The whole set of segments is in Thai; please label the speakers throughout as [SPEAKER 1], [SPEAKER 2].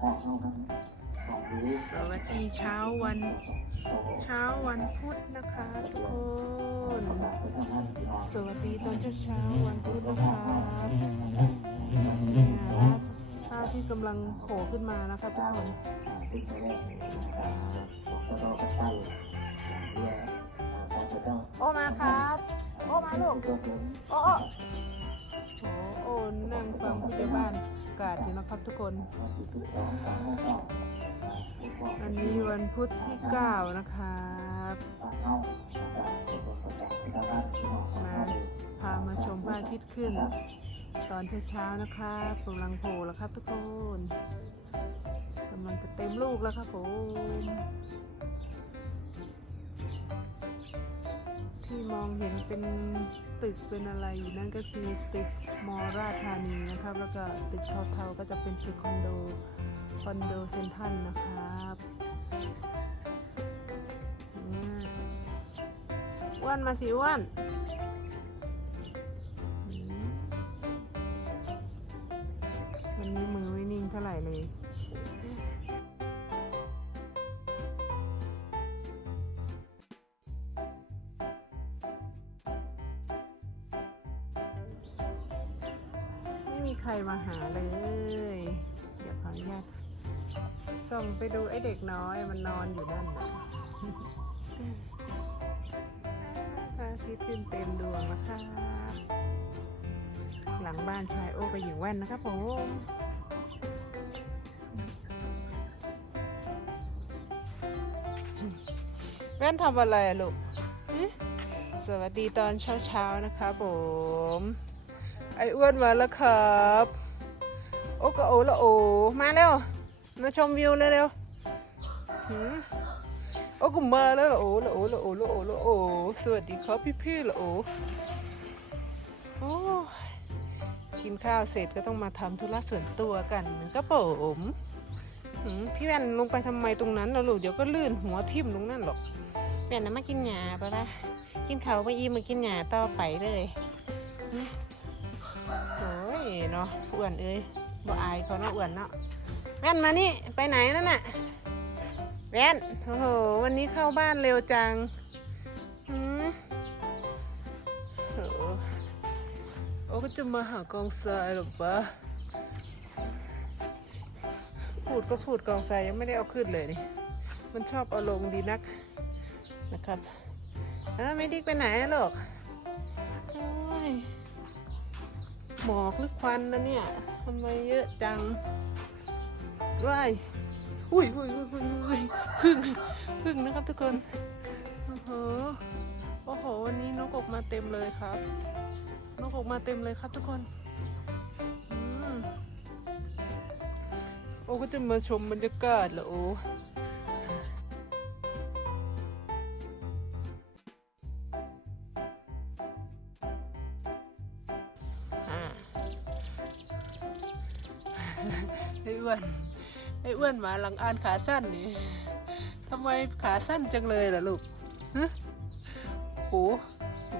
[SPEAKER 1] สวัสดีเช้าวัน เช้าวันพุธนะคะทุกคนสวัสดีตอนเช้าวันพุธนะคะภาพที่กำลังโผล่ขึ้นมานะคะทุกคนโอมาครับ โอมาลูกโอโอโอ้โอ้นั่งฟังผู้ใหญ่บ้าน ประกาศอยู่นะครับทุกคน อันนี้วันพุธที่ 9 นะครับมาพามาชมพระอาทิตย์ขึ้น ตอนเช้าๆนะครับกำลังโผล่แล้วครับทุกคนกำลังจะเต็มลูกแล้วครับผม ที่มองเห็นเป็นตึกเป็นอะไรอยู่นั่นก็คือตึกมอราธานีนะครับ แล้วก็ตึกเทาๆก็จะเป็นตึกคอนโดคอนโดเซนทรัลนะครับอ้วนมาสิอ้วนวันนี้มือไม่นิ่งเท่าไหร่เลย รมาหาเลย เดี๋ยวขออนุญาตส่งไปดูไอ้เด็กน้อยมันนอนอยู่นั่นน่ะพระอาทิตย์ขึ้นเต็มดวงแล้วครับหลังบ้านชายโอ้กับหญิงแว่นนะครับผมแว่นทำอะไรลูก สวัสดีตอนเช้าๆนะครับผม ไอ้อ้วนมาแล้วครับ โอ้ก็โอ้ละโอ้มาเร็ว มาชมวิวเร็วๆโอ้ก็มาแล้วละโอ้ละโอ้ละโอละโอละโอ้สวัสดีครับพี่ๆละโอโอ้กินข้าวเสร็จก็ต้องมาทำธุระส่วนตัวกันก็ผมหืมพี่แว่นลงไปทำไมตรงนั้นล่ะลูกเดี๋ยวก็ลื่นหัวทิ่มตรงนั้นหรอกแว่นน่ะมากินหญ้าปะละกินเขาไปอีมากินหญ้าต่อไปเลยหื โอ้ยเนาะอ้วนเอ้ยบ่อายเขาเนาะอ้วนเนาะแว่นมานี่ไปไหนนั่นน่ะแว่นโอ้โหวันนี้เข้าบ้านเร็วจังหืมโอ้โหก็จะมาหากองทรายหรอปะพูดก็พูดกองทรายยังไม่ได้เอาขึ้นเลยนี่มันชอบเอาลงดีนักนะครับเออไม่ดิกไปไหนอะลูก หมอกหรือควันนะเนี่ยทำไมเยอะจังว้ายอุ้ยอุ้ยอุ้ยอุ้ยอุ้ยพึ่งพึ่งนะครับทุกคนโอ้โหโอ้โหวันนี้นกออกมาเต็มเลยครับ นกออกมาเต็มเลยครับทุกคนอืมโอ้ก็จะมาชมบรรยากาศเหรอโอ้ อ้อ้วนหมาหลังอ่านขาสั้นนี่ทำไมขาสั้นจังเลยล่ะลูกฮะโอ้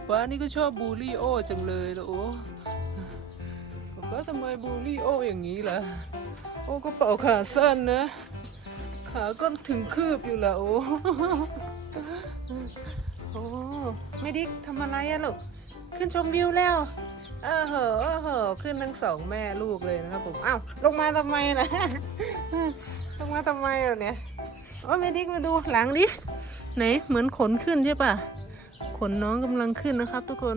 [SPEAKER 1] ป้านี่ก็ชอบบูลลี่โอจังเลยล่ะโอ้ป้าทำไมบูลลี่โออย่างนี้ล่ะ โอ้ก็เป่าขาสั้นนะ ขาก็ถึงคืบอยู่และโอ้โอ้ไม่ดิกทำอะไรอะลูก ขึ้นชมวิวแล้ว เออเหอเออเหอขึ้นทั้งสองแม่ลูกเลยนะครับผม อ้าวลงมาทำไมล่ะ ลงมาทำไมอะเนี่ยโอ้ยเมดิกมาดูหลังดิ ไหนเหมือนขนขึ้นใช่ปะขนน้องกำลังขึ้นนะครับทุกคน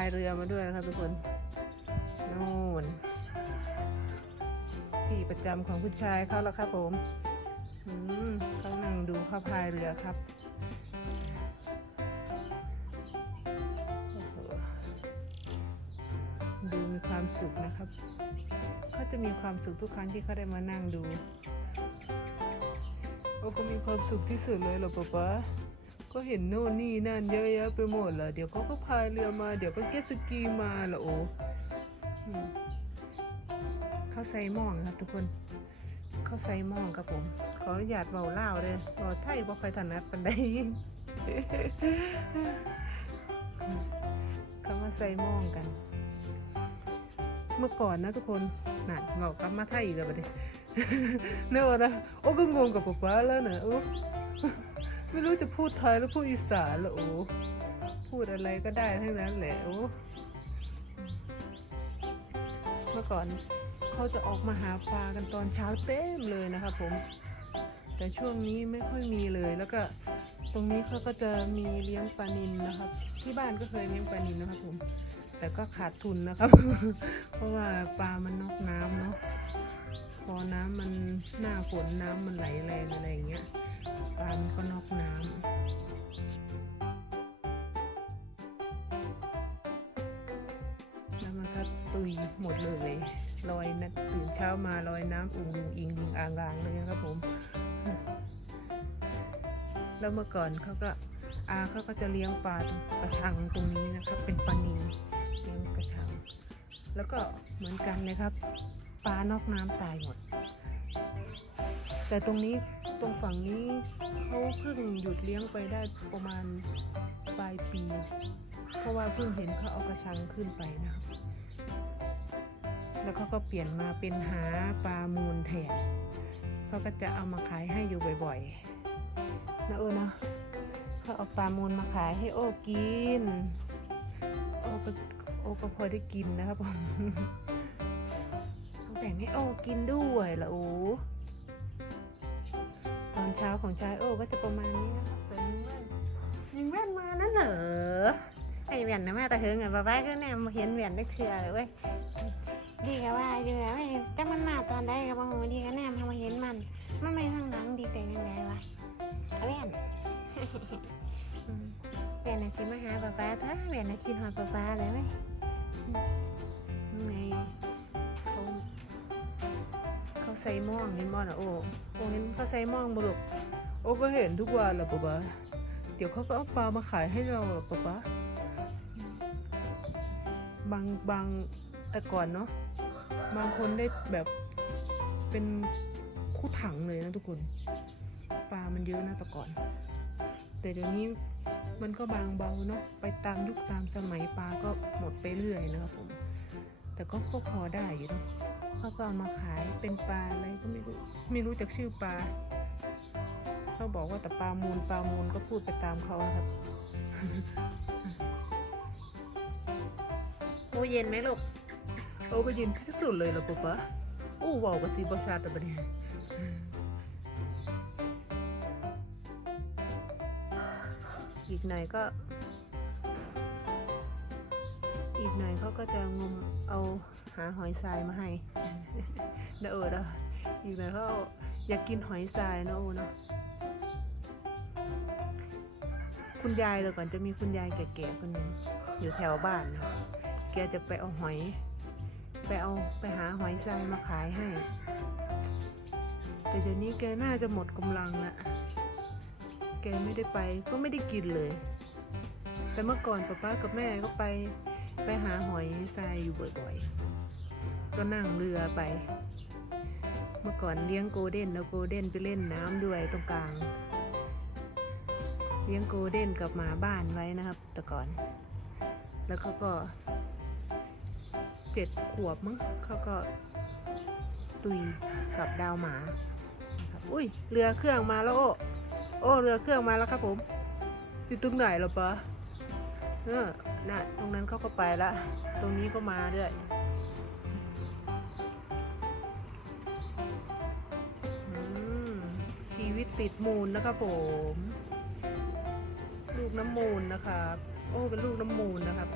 [SPEAKER 1] ายเรือมาด้วยนะครับทุกคนนู่นที่ประจำของผู้ชายเขาแล้วครับผมอืมเขานั่งดูเขาพายเรือครับดูมีความสุขนะครับ เขาจะมีความสุขทุกครั้งที่เขาได้มานั่งดู โอ้ก็มีความสุขที่สุดเลยเหรอป๊าป๊า ก็เห็นโน่นนี่นั่นเยอะแยะไปหมดเหรอเดี๋ยวเขาก็พายเรือมา เดี๋ยวก็เจ็ตสกีมาเหรอโอ้เขาใส่หมองครับทุกคน เข้าใส่หมองครับผมขออนุญาตเบาเล่าเลยบาไทยบ่ค่อยถนัดปานใดเขาใส่หม่องกัน เมื่อก่อนนะทุกคนน่ะเงากลับมาไทยอีกแล้วบัดนี้เนอะนะโอ้ก็งงกับป๊าป๊าแล้วนะโอ้ ไม่รู้จะพูดไทยหรือพูดอีสานละโอ้พูดอะไรก็ได้ทั้งนั้นแหละโอ้เมื่อก่อนเขาจะออกมาหาปลากันตอนเช้าเต็มเลยนะครับผม แต่ช่วงนี้ไม่ค่อยมีเลยแล้วก็ตรงนี้เขาก็จะมีเลี้ยงปลานิลนะครับ ที่บ้านก็เคยเลี้ยงปลานิลนะครับผม แต่ก็ขาดทุนนะครับ เพราะว่าปลามันนอกน้ำเนาะพอน้ำมันหน้าฝนน้ำมันไหลแรงอะไรอย่างเงี้ย ปลามันก็นอกน้ำแล้วมันก็ตุยหมดเลยลอยนะตื่นเช้ามาลอยน้ำอุ่งลุงอิงลุงอ่างลางเลยนะครับผม แล้วเมื่อก่อนเขาก็อาเขาก็จะเลี้ยงปลาตรงกระชังตรงนี้นะครับ เป็นปลานีเลี้ยงกระชัง แล้วก็เหมือนกันเลยครับปลานอกน้ำตายหมด แต่ตรงนี้ ตรงฝั่งนี้เขาเพิ่งหยุดเลี้ยงไปได้ประมาณปลายปี เพราะว่าเพิ่งเห็นเขาเอากระชังขึ้นไปนะครับแล้วเขาก็เปลี่ยนมาเป็นหาปลามูลแทนเขาก็จะเอามาขายให้อยู่บ่อยๆนะโอ้นะเขาเอาปลามูลมาขายให้โอ้กิน โอ้ก็โอ้ก็พอได้กินนะครับผมเขาแบ่งให้โอ้กินด้วยละโอ้ เช้าของชายโอ้ก็จะประมาณนี้นะครับเป็นแว่นยิงแว่นมานั่นเหรอไอแว่นนะแม่ตาเฮงอะบ้าบ้าก็แน่มาเห็นแว่นได้เทื่อเลยเว้ย
[SPEAKER 2] ดีก็ว่าอยู่แล้วไอ้แต่มันมาตอนใดก็บ่ฮู้ดีก็แนมพามาเห็นมันมันไม่ข้างหลังดีแต่ยังไงวะเอาแว่นแว่นน่ะสิมาหาป๊าป๊าเถ้าแว่นน่ะคิดฮอดป๊าป๊าเลยเว้ย
[SPEAKER 1] ข้าง ใส่หม่องเห็นบ่นะโอ้โอ้เห็นเขาใส่หม่องบุรุษโอ้ก็เห็นทุกวันแหละป๊าป๊าเดี๋ยวเขาก็เอาปลามาขายให้เราป๊าป๊าบางบางแต่ก่อนเนาะบางคนได้แบบเป็นคู่ถังเลยนะทุกคน ปลามันเยอะนะแต่ก่อน แต่เดี๋ยวนี้มันก็บางเบาเนาะไปตามยุคตามสมัยปลาก็หมดไปเรื่อยนะครับผม แต่ก็ก็พอได้อยู่เนาะเขาก็เอามาขายเป็นปลาอะไรก็ไม่รู้ไม่รู้จักชื่อปลาเขาบอกว่าแต่ปลามูลปลามูลก็พูดไปตามเขานะครับโอ้เย็นไหมลูกโอ้ก็เย็นที่สุดเลยเหรอป๊าป๊าโอ้ว้าวกับสีบอชาแต่ประเดี๋ยวอีกหน่อยก็ อีกหน่อยเขาก็จะงมเอาหาหอยทรายมาให้เด้อเออเด้ออีกหน่อยเขาอยากกินหอยทรายเนอะโอ้เนาะคุณยายเลยก่อนจะมีคุณยายแก่ๆคนหนึงอยู่แถวบ้านนะแกจะไปเอาหอย ไปเอาไปหาหอยทรายมาขายให้ แต่เดี๋ยวนี้แกน่าจะหมดกำลังละแกไม่ได้ไปก็ไม่ได้กินเลย แต่เมื่อก่อนป๊าป๊ากับแม่ก็ไป ไปหาหอยทรายอยู่บ่อยๆ ก็นั่งเรือไป เมื่อก่อนเลี้ยงโกลเด้นแล้วโกลเด้นไปเล่นน้ำด้วยตรงกลาง เลี้ยงโกลเด้นกับหมาบ้านไว้นะครับ แต่ก่อน แล้วเขาก็เจ็ดขวบมั้งเขาก็ตุยกับดาวหมาครับอุ้ยเรือเครื่องมาแล้วโอ้โอ้เรือเครื่องมาแล้วครับผมอยู่ตรงไหนหรอปะ เออน่ะตรงนั้นเขาก็ไปละ ตรงนี้ก็มาด้วยชีวิตติดมูลนะครับผม ลูกน้ำมูลนะครับ โอ้ เป็นลูกน้ำมูลนะครับ